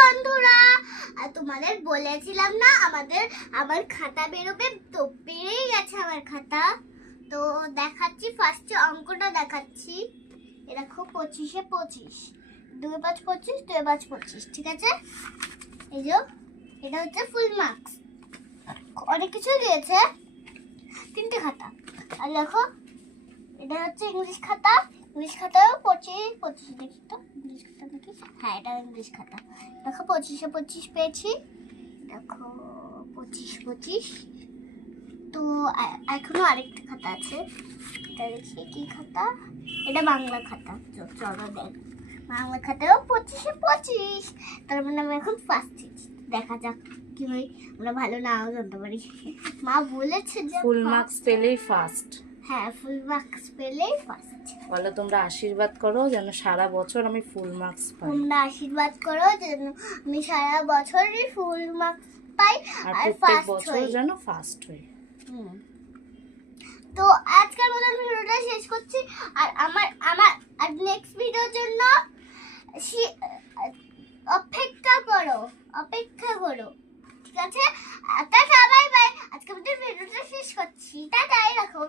বন্ধুরা, তোমাদের বলেছিলাম না আমার খাতা বেরোবে, তো বেরিয়ে গেছে আমার খাতা। তো দেখাচ্ছি, ফার্স্টে অঙ্কটা দেখাচ্ছি। এ দেখো 25-এ 25, 2 5 25, 2 5 25, ঠিক আছে? এই যে এটা হচ্ছে ফুল মার্কস, অনেক কিছু দিয়েছে, 3টে খাতা। আর দেখো এটা হচ্ছে ইংলিশ খাতা, ইংলিশ খাতাও 25 25, দেখি তো ইংলিশ খাতা দেখি, হ্যাঁ এটা ইংলিশ খাতা। দেখো 25-এ 25 পেয়েছি, দেখো 25 25। তো এখনো আরেকটা খাতা আছে, এটা দেখি কি খাতা, এটা বাংলা খাতা। চলো দেখ, বাংলা খাতাও 25-এ 25, তার মানে আমি এখন ফার্স্ট। দেখা যাক কি হয়, আমরা ভালো নাও জানতে পারি। মা বলেছে যে ফুল মার্কস পেলেই ফার্স্ট। হ্যাঁ, ফুল মার্কস পেলেই ফার্স্ট। বলো তোমরা আশীর্বাদ করো যেন সারা বছর আমি ফুল মার্কস পাই। তোমরা আশীর্বাদ করো যেন আমি সারা বছরই ফুল মার্কস পাই আর আর প্রত্যেক ফার্স্ট বছর হই। যেন ফার্স্ট হই। তো আজকের মতন ভিডিওটা শেষ করছি। আর আর নেক্সট ভিডিওর জন্য অপেক্ষা করো, ঠিক আছে? Tata, bye bye. আজকের মতন ভিডিওটা শেষ করছি, টাটা, রাখো।